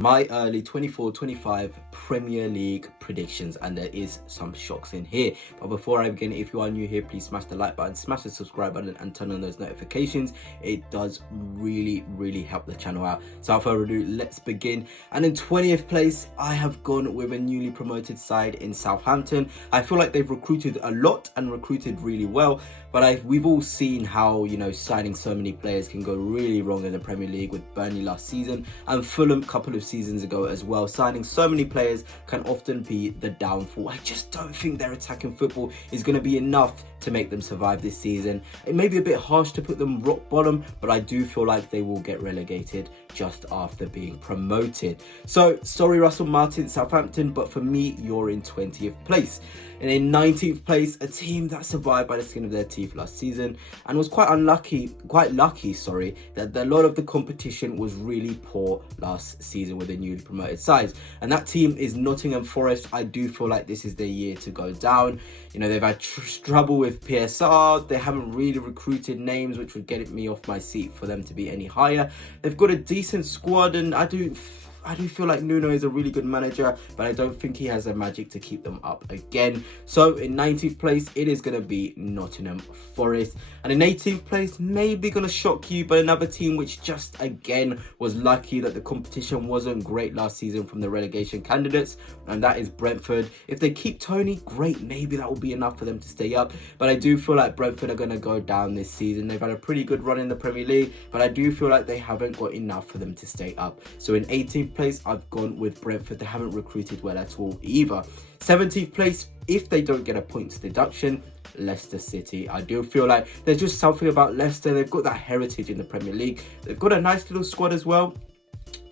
My early 24-25 Premier League predictions, and there is some shocks in here. But before I begin, if you are new here, please smash the like button, smash the subscribe button, and turn on those notifications. It does really help the channel out. So without further ado, let's begin. And in 20th place, I have gone with a newly promoted side in Southampton. I feel like they've recruited a lot and recruited really well, but we've all seen how, signing so many players can go really wrong in the Premier League, with Burnley last season and Fulham a couple of seasons ago as well. Signing so many players can often be the downfall. I just don't think their attacking football is going to be enough to make them survive this season. It may be a bit harsh to put them rock bottom, but I do feel like they will get relegated just after being promoted. So sorry, Russell Martin, Southampton, but for me, you're in 20th place. And in 19th place, a team that survived by the skin of their teeth last season and was quite lucky, that a lot of the competition was really poor last season with the newly promoted sides. And that team is Nottingham Forest. I do feel like this is their year to go down. They've had trouble with PSR. They haven't really recruited names, which would get me off my seat for them to be any higher. They've got a decent squad, and I do feel like Nuno is a really good manager, but I don't think he has the magic to keep them up again. So in 19th place, it is going to be Nottingham Forest. And in 18th place, maybe going to shock you, but another team which just again was lucky that the competition wasn't great last season from the relegation candidates, and that is Brentford. If they keep Tony, great, maybe that will be enough for them to stay up, but I do feel like Brentford are going to go down this season. They've had a pretty good run in the Premier League, but I do feel like they haven't got enough for them to stay up. So in 18th place, I've gone with Brentford. They haven't recruited well at all either. 17th place, if they don't get a points deduction, Leicester City. I do feel like there's just something about Leicester. They've got that heritage in the Premier League. They've got a nice little squad as well.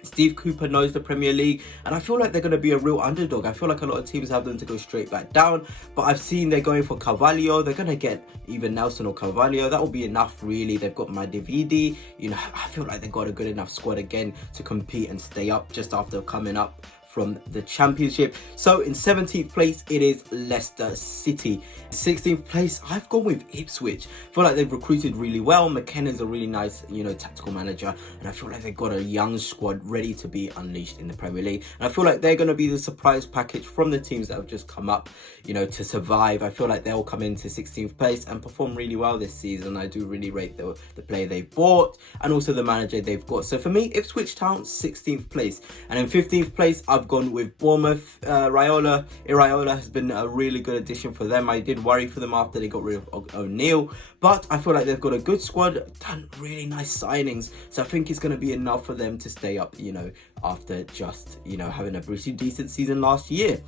Steve Cooper knows the Premier League, and I feel like they're going to be a real underdog. I feel like a lot of teams have them to go straight back down, but I've seen they're going for Carvalho. They're going to get either Nelson or Carvalho. That will be enough, really. They've got Madividi. I feel like they've got a good enough squad again to compete and stay up just after coming up from the Championship. So in 17th place, it is Leicester City. 16th place, I've gone with Ipswich. I feel like they've recruited really well. McKenna's a really nice, tactical manager, and I feel like they've got a young squad ready to be unleashed in the Premier League. And I feel like they're going to be the surprise package from the teams that have just come up, to survive. I feel like they'll come into 16th place and perform really well this season. I do really rate the player they've bought and also the manager they've got. So for me, Ipswich Town, 16th place. And in 15th place, I've gone with Bournemouth. Iraola has been a really good addition for them. I did worry for them after they got rid of O'Neill, but I feel like they've got a good squad, done really nice signings, so I think it's going to be enough for them to stay up, after just, having a pretty decent season last year.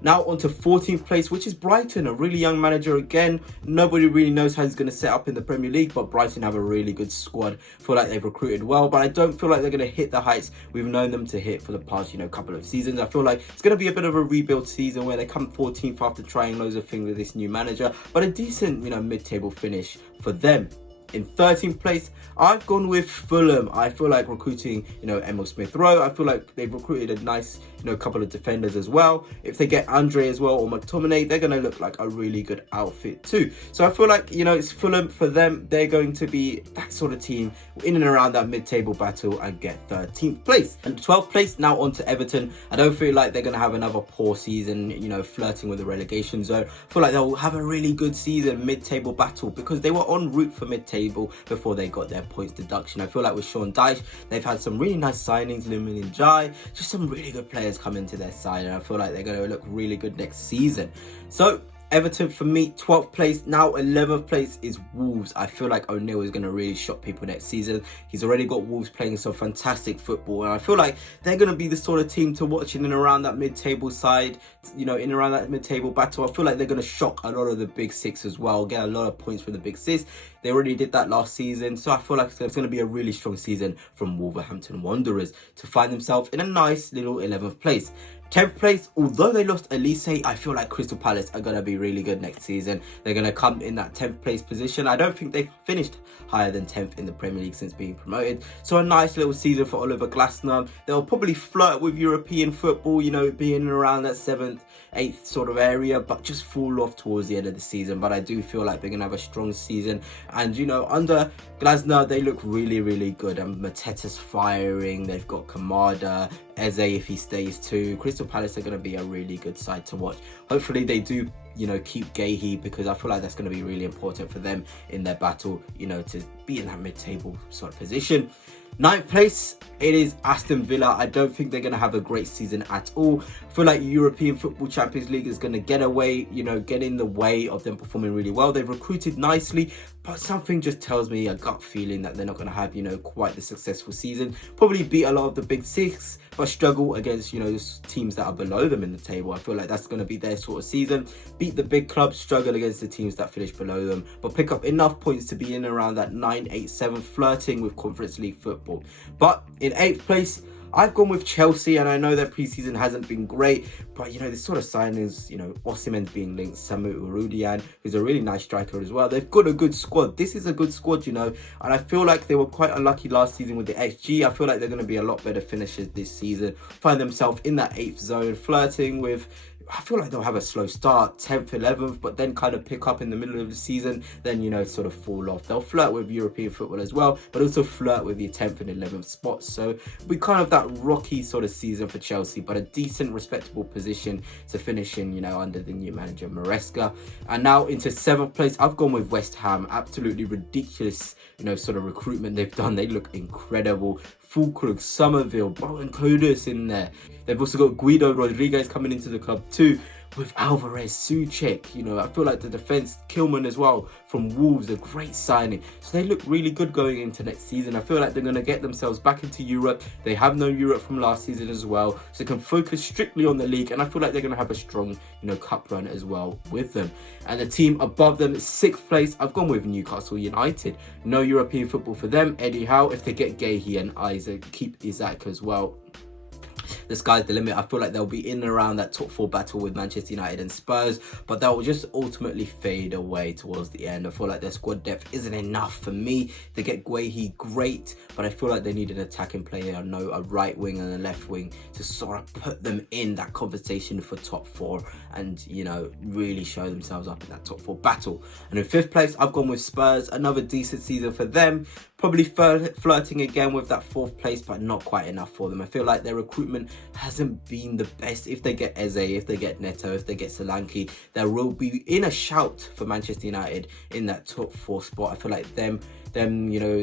Now on to 14th place, which is Brighton, a really young manager again. Nobody really knows how he's going to set up in the Premier League, but Brighton have a really good squad. I feel like they've recruited well, but I don't feel like they're going to hit the heights we've known them to hit for the past, couple of seasons. I feel like it's going to be a bit of a rebuild season where they come 14th after trying loads of things with this new manager, but a decent, mid-table finish for them. In 13th place, I've gone with Fulham. I feel like recruiting, Emil Smith-Rowe. I feel like they've recruited a nice, couple of defenders as well. If they get Andre as well or McTominay, they're going to look like a really good outfit too. So I feel like, it's Fulham for them. They're going to be that sort of team in and around that mid-table battle and get 13th place. And 12th place, now on to Everton. I don't feel like they're going to have another poor season, flirting with the relegation zone. I feel like they'll have a really good season, mid-table battle, because they were en route for mid-table before they got their points deduction. I feel like with Sean Dyche, they've had some really nice signings, Lamine, just some really good players come into their side, and I feel like they're going to look really good next season. So Everton for me, 12th place. Now 11th place is Wolves. I feel like O'Neill is going to really shock people next season. He's already got Wolves playing some fantastic football, and I feel like they're going to be the sort of team to watch in and around that mid-table side, in and around that mid-table battle. I feel like they're going to shock a lot of the big six as well, get a lot of points from the big six. They already did that last season, so I feel like it's going to be a really strong season from Wolverhampton Wanderers to find themselves in a nice little 11th place. 10th place, although they lost Elise, I feel like Crystal Palace are going to be really good next season. They're going to come in that 10th place position. I don't think they've finished higher than 10th in the Premier League since being promoted. So a nice little season for Oliver Glasner. They'll probably flirt with European football, being around that 7th, 8th sort of area, but just fall off towards the end of the season. But I do feel like they're going to have a strong season. And, under Glasner, they look really, really good. And Mateta's firing. They've got Kamada, Eze if he stays too. Crystal Palace are going to be a really good side to watch. Hopefully they do, keep Gahey, because I feel like that's going to be really important for them in their battle, to be in that mid-table sort of position. 9th place, it is Aston Villa. I don't think they're going to have a great season at all. I feel like European Football Champions League is going to get in the way of them performing really well. They've recruited nicely, but something just tells me, a gut feeling, that they're not going to have, quite the successful season. Probably beat a lot of the big six, but struggle against, teams that are below them in the table. I feel like that's going to be their sort of season. Beat the big clubs, struggle against the teams that finish below them, but pick up enough points to be in around that 9, 8, 7, flirting with Conference League football. But in 8th place, I've gone with Chelsea, and I know their preseason hasn't been great, but this sort of signings, Osimhen's being linked, Samu Urudian, who's a really nice striker as well. They've got a good squad. This is a good squad, and I feel like they were quite unlucky last season with the XG. I feel like they're going to be a lot better finishers this season, find themselves in that 8th zone, flirting with, I feel like they'll have a slow start, 10th, 11th, but then kind of pick up in the middle of the season, then, sort of fall off. They'll flirt with European football as well, but also flirt with the 10th and 11th spots. So we kind of that rocky sort of season for Chelsea, but a decent, respectable position to finish in, under the new manager, Maresca. And now into 7th place, I've gone with West Ham. Absolutely ridiculous, sort of recruitment they've done. They look incredible. Fulkrug, Somerville, Bowen Kodas in there. They've also got Guido Rodriguez coming into the club too, with Alvarez, Souček. I feel like the defence, Kilman as well from Wolves, a great signing. So they look really good going into next season. I feel like they're going to get themselves back into Europe. They have no Europe from last season as well, so they can focus strictly on the league. And I feel like they're going to have a strong, cup run as well with them. And the team above them is 6th place. I've gone with Newcastle United. No European football for them. Eddie Howe, if they get Gahey and Isaac, keep Isaac as well. The sky's the limit. I feel like they'll be in and around that top 4 battle with Manchester United and Spurs, but that will just ultimately fade away towards the end. I feel like their squad depth isn't enough for me. They get Guehi, great, but I feel like they need an attacking player, a right wing and a left wing to sort of put them in that conversation for top 4 and, really show themselves up in that top 4 battle. And in 5th place, I've gone with Spurs. Another decent season for them. Probably flirting again with that 4th place, but not quite enough for them. I feel like their recruitment hasn't been the best. If they get Eze, if they get Neto, if they get Solanke, they will be in a shout for Manchester United in that top 4 spot. I feel like them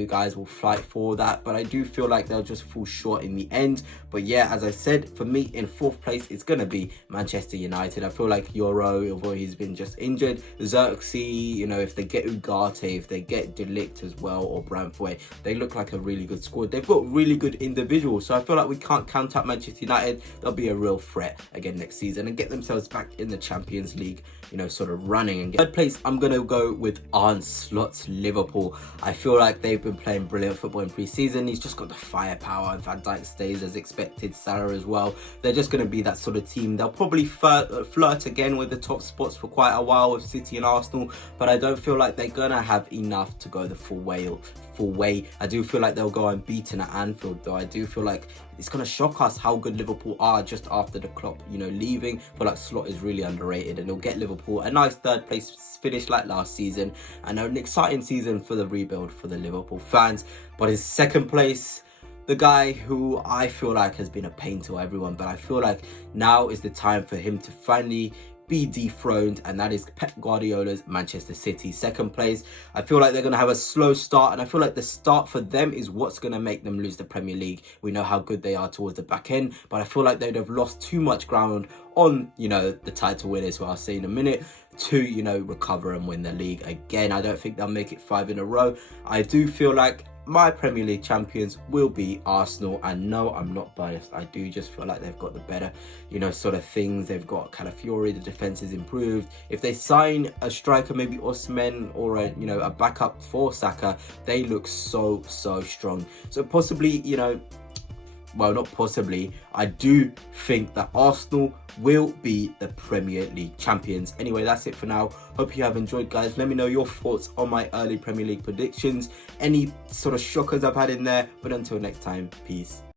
guys will fight for that, but I do feel like they'll just fall short in the end. But yeah, as I said, for me in 4th place, it's going to be Manchester United. I feel like Euro, although he's been just injured, Xerxes, if they get Ugarte, if they get De Ligt as well, or Branthwaite, they look like a really good squad. They've got really good individuals, so I feel like we can't count out Manchester United. They'll be a real threat again next season and get themselves back in the Champions League, sort of running. And 3rd place, I'm going to go with Arne Slot's Liverpool. I feel like they've been playing brilliant football in pre-season. He's just got the firepower. Van Dijk stays as expected, Salah as well. They're just going to be that sort of team. They'll probably flirt again with the top spots for quite a while with City and Arsenal, but I don't feel like they're going to have enough to go the full way. I do feel like they'll go unbeaten at Anfield, though. I do feel like it's going to shock us how good Liverpool are just after the Klopp, leaving. I feel like Slot is really underrated, and he'll get Liverpool a nice 3rd place finish like last season, and an exciting season for the rebuild for the Liverpool fans. But in 2nd place, the guy who I feel like has been a pain to everyone, but I feel like now is the time for him to finally be dethroned, and that is Pep Guardiola's Manchester City. 2nd place, I feel like they're going to have a slow start, and I feel like the start for them is what's going to make them lose the Premier League. We know how good they are towards the back end, but I feel like they'd have lost too much ground on, the title winners, who I'll say in a minute, to, recover and win the league again. I don't think they'll make it 5 in a row. I do feel like my Premier League champions will be Arsenal, and no, I'm not biased. I do just feel like they've got the better, sort of things. They've got Calafiori, the defense is improved. If they sign a striker, maybe Osimhen, or a backup for Saka, they look so strong. So possibly, well, not possibly, I do think that Arsenal will be the Premier League champions. Anyway, that's it for now. Hope you have enjoyed, guys. Let me know your thoughts on my early Premier League predictions, any sort of shockers I've had in there. But until next time, peace.